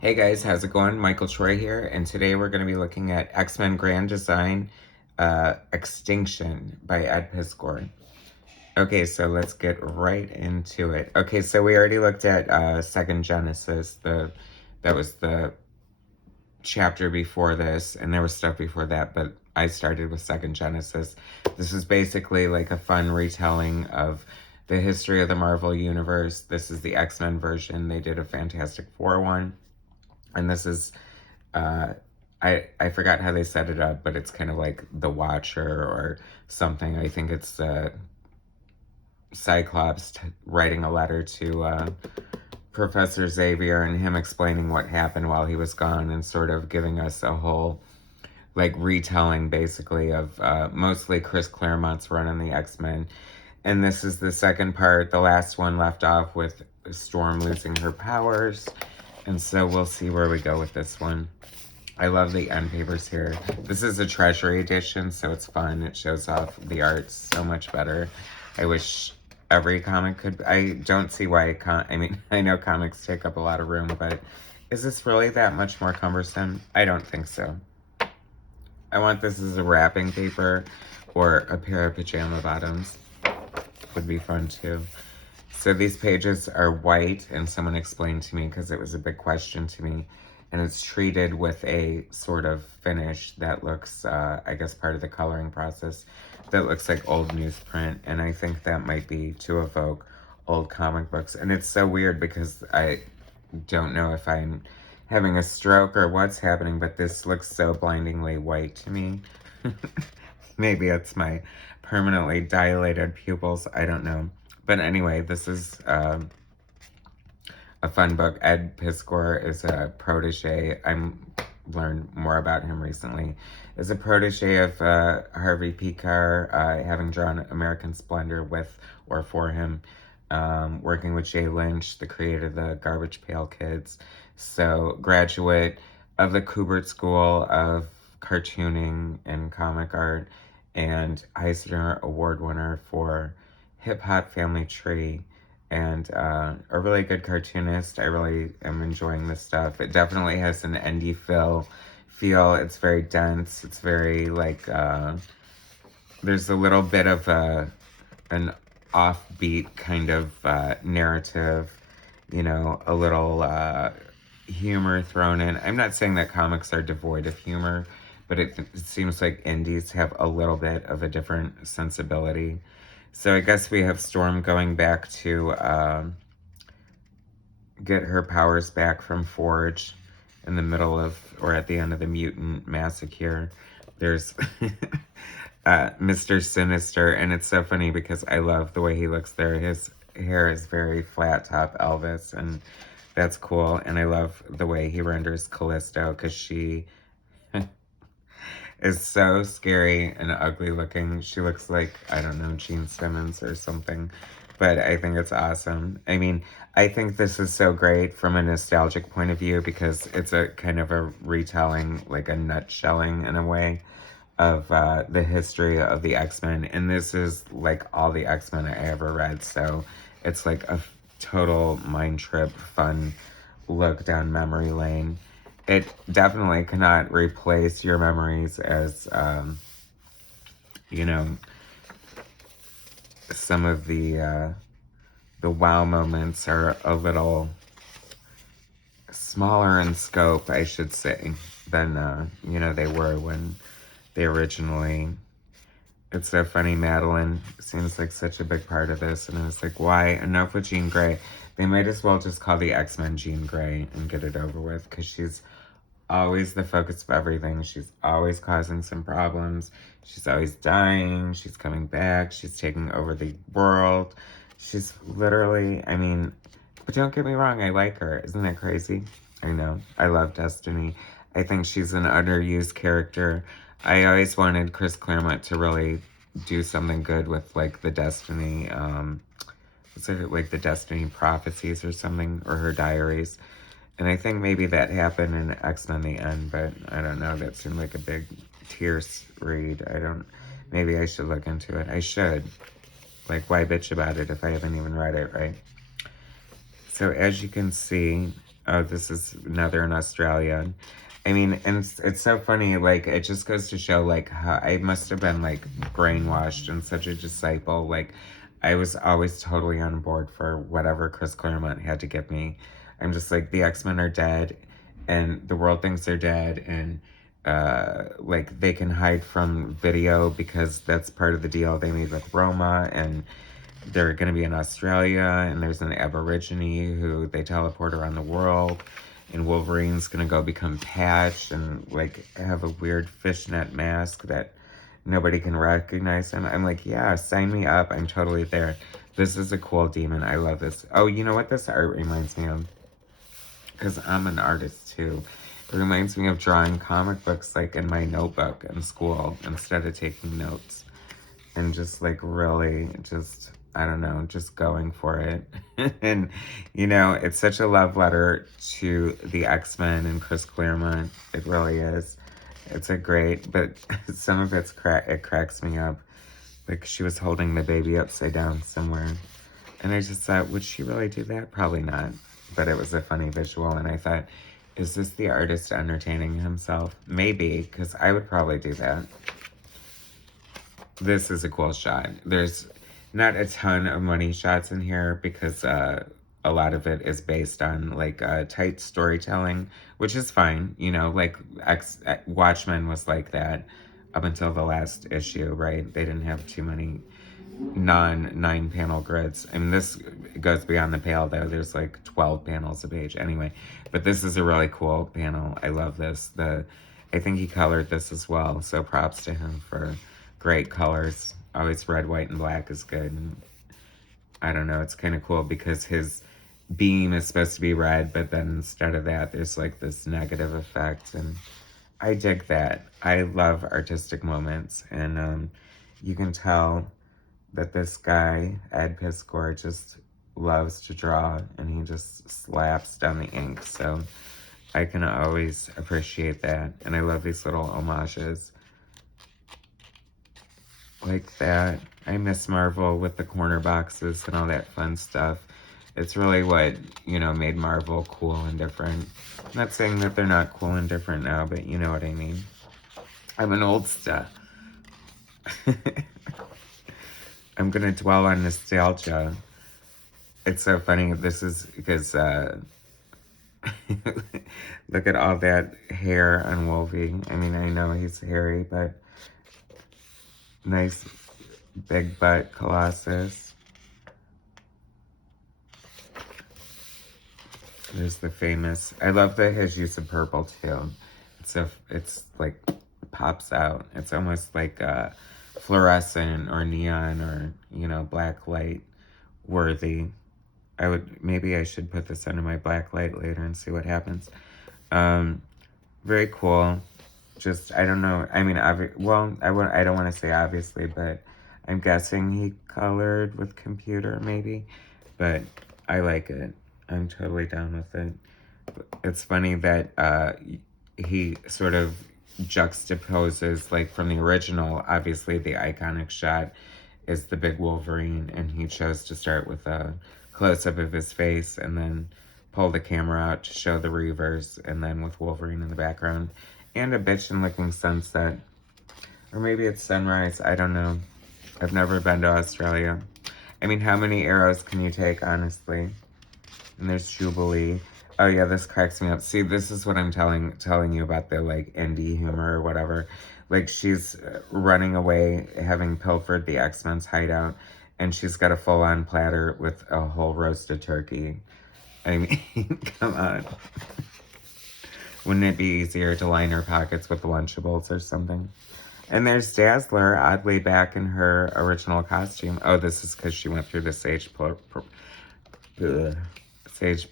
Hey guys, how's it going? Michael Troy here, and today we're going to be looking at X-Men Grand Design X-Tinction by Ed Piskor. Okay, so let's get right into it. Okay, so we already looked at Second Genesis. That was the chapter before this, and there was stuff before that, but I started with Second Genesis. This is basically like a fun retelling of the history of the Marvel Universe. This is the X-Men version. They did a Fantastic Four one. And this is uh, I forgot how they set it up, but it's kind of like The Watcher or something. I think it's Cyclops writing a letter to Professor Xavier and him explaining what happened while he was gone and sort of giving us a whole like retelling basically of mostly Chris Claremont's run on the X-Men. And this is the second part. The last one left off with Storm losing her powers. And so we'll see where we go with this one. I love the end papers here. This is a treasury edition, so it's fun. It shows off the art so much better. I wish every comic could. I don't see why I mean, I know comics take up a lot of room, but is this really that much more cumbersome? I don't think so. I want this as a wrapping paper or a pair of pajama bottoms. Would be fun too. So these pages are white, and someone explained to me because it was a big question to me. And it's treated with a sort of finish that looks, I guess, part of the coloring process that looks like old newsprint. And I think that might be to evoke old comic books. And it's so weird because I don't know if I'm having a stroke or what's happening, but this looks so blindingly white to me. Maybe it's my permanently dilated pupils. I don't know. But anyway, this is a fun book. Ed Piskor is a protege. I'm learned more about him recently. Is a protege of Harvey Pekar, having drawn American Splendor with or for him, working with Jay Lynch, the creator of the Garbage Pail Kids. So graduate of the Kubert School of Cartooning and Comic Art, and Eisner Award winner for Hip Hop Family Tree, and a really good cartoonist. I really am enjoying this stuff. It definitely has an indie feel. It's very dense. It's very like there's a little bit of an offbeat kind of narrative, you know, a little humor thrown in. I'm not saying that comics are devoid of humor, but it seems like indies have a little bit of a different sensibility. So I guess we have Storm going back to get her powers back from Forge in the middle of, or at the end of the mutant massacre. There's Mr. Sinister, and it's so funny because I love the way he looks there. His hair is very flat top Elvis, and that's cool. And I love the way he renders Callisto because she is so scary and ugly looking. She looks like, I don't know, Gene Simmons or something. But I think it's awesome. I mean, I think this is so great from a nostalgic point of view because it's a kind of a retelling, like a nutshelling in a way, of the history of the X-Men. And this is like all the X-Men I ever read. So it's like a total mind trip, fun look down memory lane. It definitely cannot replace your memories as, you know, some of the wow moments are a little smaller in scope, I should say, than, you know, they were when they originally... It's so funny, Madeline seems like such a big part of this, and I was like, why? Enough with Jean Grey. They might as well just call the X-Men Jean Grey and get it over with, because she's always the focus of everything. She's always causing some problems. She's always dying. She's coming back. She's taking over the world. She's literally, I mean, but don't get me wrong, I like her. Isn't that crazy? I know. I love Destiny. I think she's an underused character. I always wanted Chris Claremont to really do something good with, like, the Destiny, was it like the Destiny Prophecies or something, or her diaries? And I think maybe that happened in X-Men The End, but I don't know. That seemed like a big tears read. Maybe I should look into it. I should. Like, why bitch about it if I haven't even read it, right? So as you can see, Oh, this is another in Australia. I mean, and it's so funny, like, it just goes to show, like, how I must have been, like, brainwashed and such a disciple. Like, I was always totally on board for whatever Chris Claremont had to give me. I'm just like, the X-Men are dead, and the world thinks they're dead, and, like, they can hide from video because that's part of the deal they made with Roma, and they're going to be in Australia, and there's an Aborigine who they teleport around the world, and Wolverine's going to go become Patch and, like, have a weird fishnet mask that nobody can recognize him. I'm like, yeah, sign me up. I'm totally there. This is a cool demon. I love this. Oh, you know what this art reminds me of? Because I'm an artist, too. It reminds me of drawing comic books, like, in my notebook in school instead of taking notes. And just, like, really just, I don't know, just going for it. And, you know, it's such a love letter to the X-Men and Chris Claremont. It really is. It's a great, but some of it cracks me up. Like, she was holding the baby upside down somewhere. And I just thought, would she really do that? Probably not. But it was a funny visual, and I thought, is this the artist entertaining himself? Maybe, because I would probably do that. This is a cool shot. There's not a ton of money shots in here because a lot of it is based on, like, tight storytelling, which is fine. You know, like, Watchmen was like that up until the last issue, right? They didn't have too many non-9 panel grids. I mean, this goes beyond the pale, though. There's, like, 12 panels a page. Anyway, but this is a really cool panel. I love this. I think he colored this as well, so props to him for great colors. Always red, white, and black is good. And I don't know, it's kind of cool because his beam is supposed to be red, but then instead of that, there's, like, this negative effect, and I dig that. I love artistic moments, and you can tell that this guy, Ed Piskor, just loves to draw, and he just slaps down the ink, so I can always appreciate that. And I love these little homages like that. I miss Marvel with the corner boxes and all that fun stuff. It's really what, you know, made Marvel cool and different. I'm not saying that they're not cool and different now, but you know what I mean. I'm an old stuff. I'm gonna dwell on nostalgia. It's so funny. This is because, look at all that hair on Wolvie. I mean, I know he's hairy, but nice big butt Colossus. There's the famous, I love his use of purple too. It's like, pops out. It's almost like fluorescent or neon or, you know, black light worthy. Maybe I should put this under my black light later and see what happens. Very cool. Just, I don't know. I mean, I don't want to say obviously, but I'm guessing he colored with computer maybe, but I like it. I'm totally down with it. It's funny that he sort of juxtaposes, like, from the original, obviously the iconic shot is the big Wolverine, and he chose to start with a close-up of his face and then pull the camera out to show the reverse, and then with Wolverine in the background, and a bitchin' looking sunset. Or maybe it's sunrise, I don't know. I've never been to Australia. I mean, how many arrows can you take, honestly? And there's Jubilee. Oh yeah, this cracks me up. See, this is what I'm telling you about the, like, indie humor or whatever. Like, she's running away, having pilfered the X-Men's hideout, and she's got a full-on platter with a whole roasted turkey. I mean, come on. Wouldn't it be easier to line her pockets with Lunchables or something? And there's Dazzler, oddly back in her original costume. Oh, this is because she went through the sage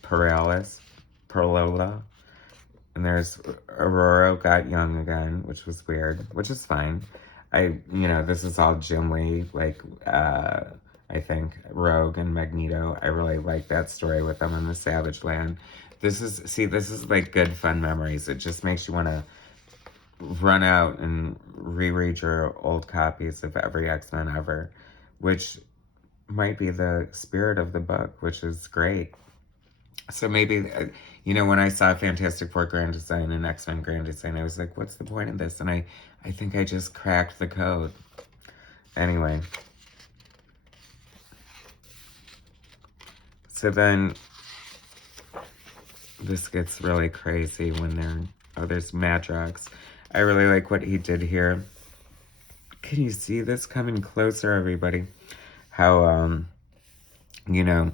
paralysis. And there's Aurora got young again, which was weird, which is fine. You know, this is all Jim Lee, like, I think, Rogue and Magneto. I really like that story with them in the Savage Land. This is like good fun memories. It just makes you want to run out and reread your old copies of every X-Men ever, which might be the spirit of the book, which is great. So maybe, you know, when I saw Fantastic Four Grand Design and X-Men Grand Design, I was like, what's the point of this? And I think I just cracked the code. Anyway. So then this gets really crazy when there's Madrox. I really like what he did here. Can you see this coming closer, everybody? How, you know,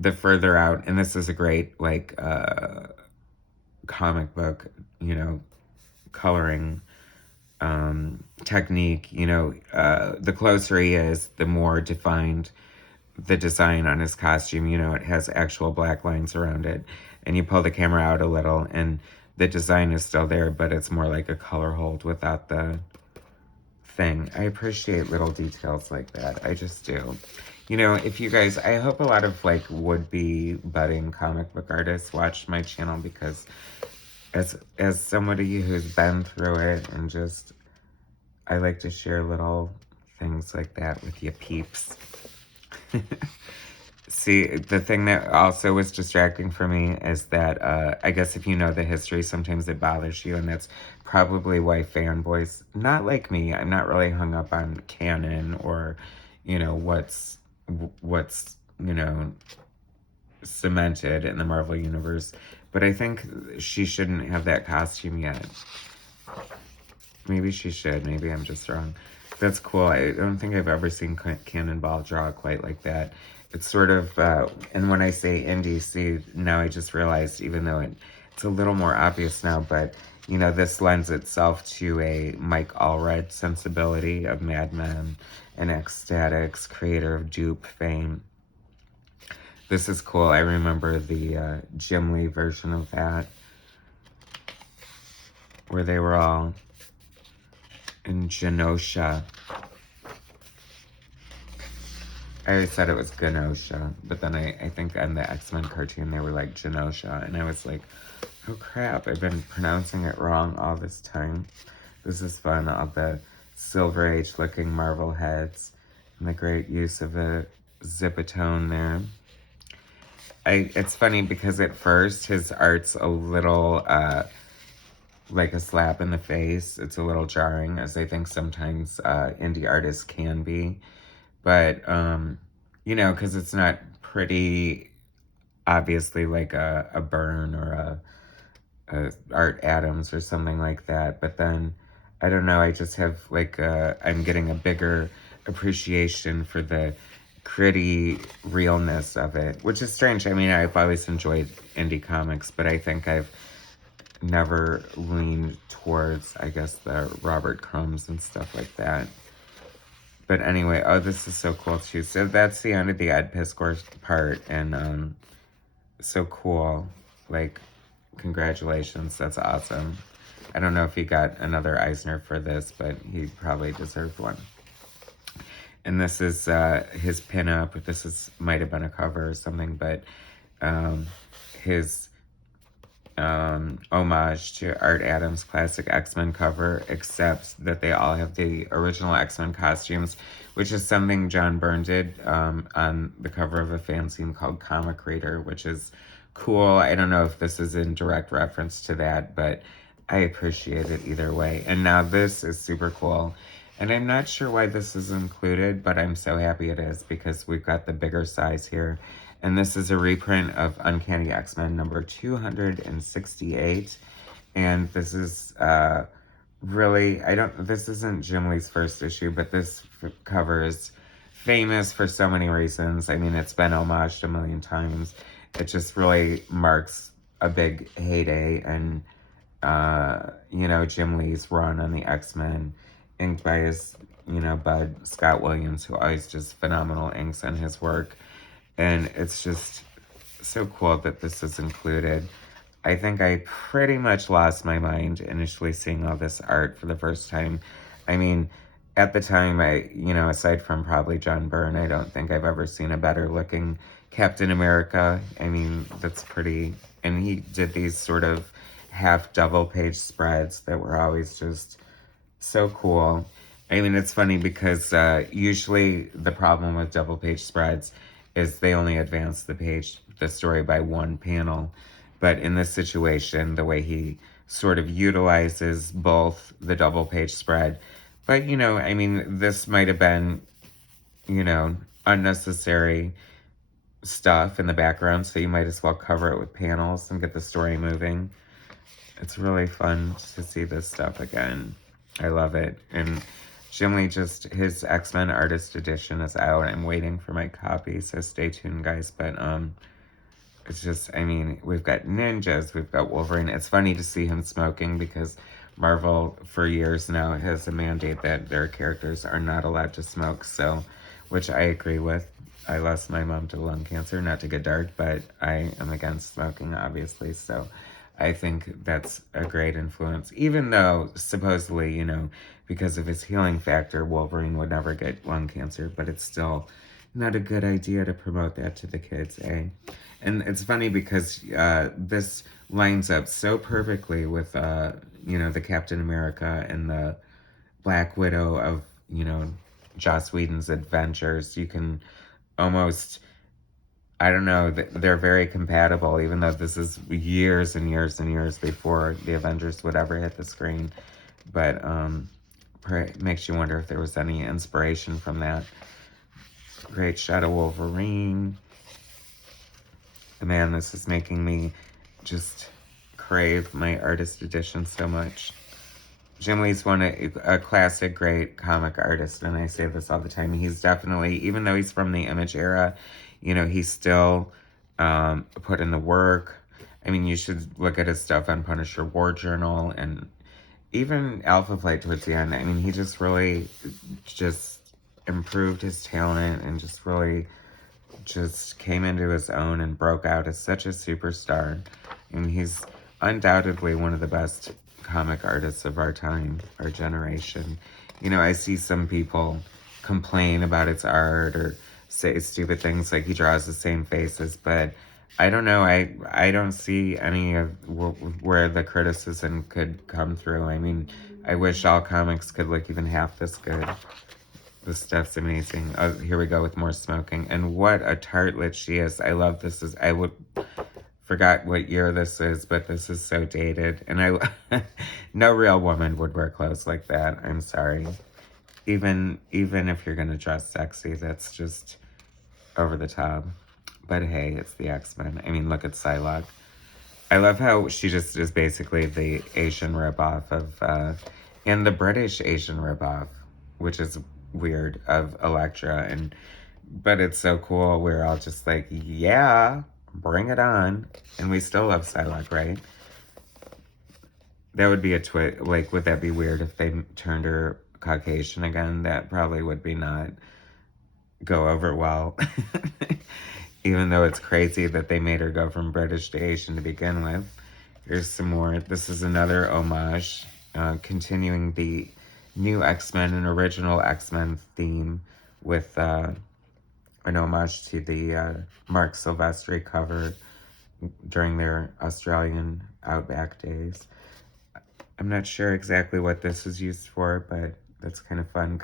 the further out, and this is a great, like, comic book, you know, coloring technique, you know, the closer he is, the more defined the design on his costume, you know, it has actual black lines around it. And you pull the camera out a little and the design is still there, but it's more like a color hold without the thing. I appreciate little details like that. I just do. You know, if you guys, I hope a lot of like would-be budding comic book artists watch my channel, because as somebody who's been through it, and just, I like to share little things like that with you peeps. See, the thing that also was distracting for me is that, I guess if you know the history, sometimes it bothers you, and that's probably why fanboys, not like me, I'm not really hung up on canon or, you know, what's, you know, cemented in the Marvel Universe, but I think she shouldn't have that costume yet. Maybe she should, maybe I'm just wrong. That's cool. I don't think I've ever seen Cannonball draw quite like that. It's sort of, and when I say indie, see, now I just realized, even though it's a little more obvious now, but, you know, this lends itself to a Mike Allred sensibility of Mad Men and Ecstatics, creator of Dupe fame. This is cool. I remember the Jim Lee version of that, where they were all in Genosha. I always said it was Genosha, but then I think on the X-Men cartoon they were like Genosha, and I was like, oh crap, I've been pronouncing it wrong all this time. This is fun, all the Silver Age looking Marvel heads, and the great use of a zipatone there. It's funny because at first his art's a little, like a slap in the face. It's a little jarring, as I think sometimes indie artists can be. But, you know, because it's not pretty, obviously, like a Byrne or a Art Adams or something like that. But then, I don't know, I just have, like, I'm getting a bigger appreciation for the gritty realness of it, which is strange. I mean, I've always enjoyed indie comics, but I think I've never leaned towards, I guess, the Robert Crumbs and stuff like that. But anyway, oh, this is so cool too. So that's the end of the Ed Piskor part, and so cool. Like, congratulations, that's awesome. I don't know if he got another Eisner for this, but he probably deserved one. And this is his pinup. This might have been a cover or something, but his homage to Art Adams' classic X-Men cover, except that they all have the original X-Men costumes, which is something John Byrne did on the cover of a fanzine called Comic Reader, which is cool. I don't know if this is in direct reference to that, but I appreciate it either way. And now this is super cool. And I'm not sure why this is included, but I'm so happy it is, because we've got the bigger size here. And this is a reprint of Uncanny X-Men number 268. And this is really, this isn't Jim Lee's first issue, but this cover is famous for so many reasons. I mean, it's been homaged a million times. It just really marks a big heyday, and, you know, Jim Lee's run on the X-Men, inked by his, you know, bud, Scott Williams, who always does phenomenal inks on his work. And it's just so cool that this is included. I think I pretty much lost my mind initially seeing all this art for the first time. I mean, at the time, you know, aside from probably John Byrne, I don't think I've ever seen a better looking Captain America. I mean, that's pretty, and he did these sort of half double page spreads that were always just so cool. I mean, it's funny because usually the problem with double page spreads is they only advance the story by one panel. But in this situation, the way he sort of utilizes both the double page spread. But, you know, I mean, this might have been, you know, unnecessary stuff in the background, so you might as well cover it with panels and get the story moving. It's really fun to see this stuff again. I love it. And Jim Lee, just his X-Men Artist Edition is out. I'm waiting for my copy, so stay tuned, guys. But it's just, I mean, we've got ninjas, we've got Wolverine. It's funny to see him smoking because Marvel for years now has a mandate that their characters are not allowed to smoke, so, which I agree with. I lost my mom to lung cancer, not to get dark, but I am against smoking, obviously, so I think that's a great influence. Even though, supposedly, you know, because of his healing factor, Wolverine would never get lung cancer, but it's still not a good idea to promote that to the kids, eh? And it's funny because this lines up so perfectly with, you know, the Captain America and the Black Widow of, you know, Joss Whedon's adventures. You can almost, I don't know, they're very compatible, even though this is years and years and years before the Avengers would ever hit the screen. But makes you wonder if there was any inspiration from that. Great shot of Wolverine. Man, this is making me just crave my artist edition so much. Jim Lee's a classic great comic artist, and I say this all the time. He's definitely, even though he's from the Image era, you know, he's still put in the work. I mean, you should look at his stuff on Punisher War Journal and even Alpha Flight towards the end. I mean, he just really just improved his talent and just really just came into his own and broke out as such a superstar. And he's undoubtedly one of the best comic artists of our time, our generation. You know, I see some people complain about its art or say stupid things like he draws the same faces, but I don't know. I don't see any of where the criticism could come through. I mean, I wish all comics could look even half this good. This stuff's amazing. Oh, here we go with more smoking. And what a tartlet she is. I love this. Forgot what year this is, but this is so dated. And no real woman would wear clothes like that. I'm sorry. Even if you're going to dress sexy, that's just over the top. But hey, it's the X-Men. I mean, look at Psylocke. I love how she just is basically the Asian ripoff of, and the British Asian ripoff, which is weird, of Elektra. But it's so cool. We're all just like, yeah, bring it on. And we still love Psylocke, right? That would be a twist. Like, would that be weird if they turned her Caucasian again? That probably would be not go over well. Even though it's crazy that they made her go from British to Asian to begin with. Here's some more. This is another homage, continuing the new X-Men and original X-Men theme with an homage to the Mark Silvestri cover during their Australian Outback days. I'm not sure exactly what this is used for, but that's kind of fun.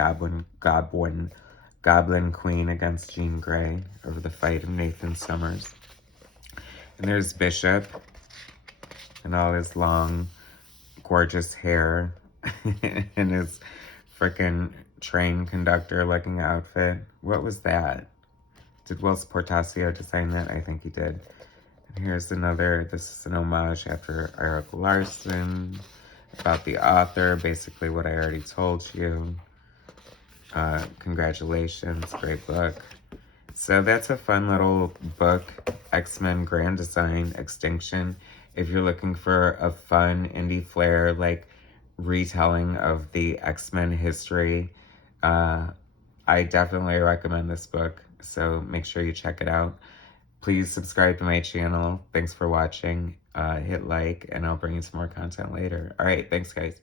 Goblin Queen against Jean Grey over the fight of Nathan Summers. And there's Bishop and all his long, gorgeous hair and his frickin' train conductor looking outfit. What was that? Did Will Portacio design that? I think he did. And here's another, this is an homage after Eric Larson, about the author, basically what I already told you. Congratulations, great book. So that's a fun little book, X-Men Grand Design X-Tinction. If you're looking for a fun indie flair, like retelling of the X-Men history, I definitely recommend this book. So make sure you check it out. Please subscribe to my channel. Thanks for watching. Hit like, and I'll bring you some more content later. All right, thanks, guys.